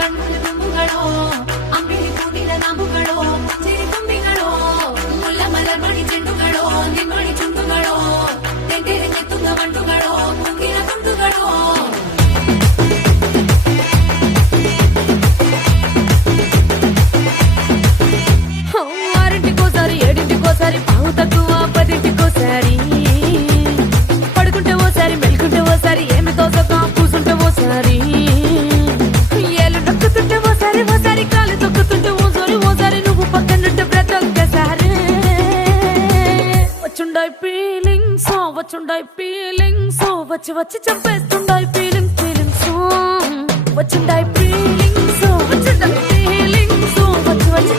ಕಣ್ಣು ತುಂಬುಗಳೋ ಅಂಬಿಳಿ ಕೂಡಿದ ನಾಮುಗಳೋ ಸಿರಿ ತುಂಬಿಗಳೋ ಮುಲ್ಲ ಮಲರ್ ಮಣಿ ಚೆಂಡುಗಳೋ ನಿಮ್ಮಣಿ ಚುಂಡುಗಳೋ ತೆಂಡೆರೆ ತುಂಗ ಮಂಡುಗಳೋ ಮುಂಗಿನ ತುಂಡುಗಳೋ ఆరింటికోసారి ఏడింటికోసారి పావు తక్కువ పదింటికోసారి పడుకుంటే ఓసారి మెలుకుంటే ఓసారి ఏమి తోసక కూసుంటే ఓసారి ఏళ్ళు నొక్కుతుంటే ఓసారి ఓసారి కాలు తొక్కుతుంటే ఓసారి నువ్వు పక్కనుంటే ప్రతి ఒక్కసారి వచ్చుండాయి ఫీలింగ్స్ వచ్చి వచ్చి చంపేస్తుండాయి ఫీలింగ్స్ వచ్చుండాయి ఫీలింగ్స్ వచ్చి వచ్చి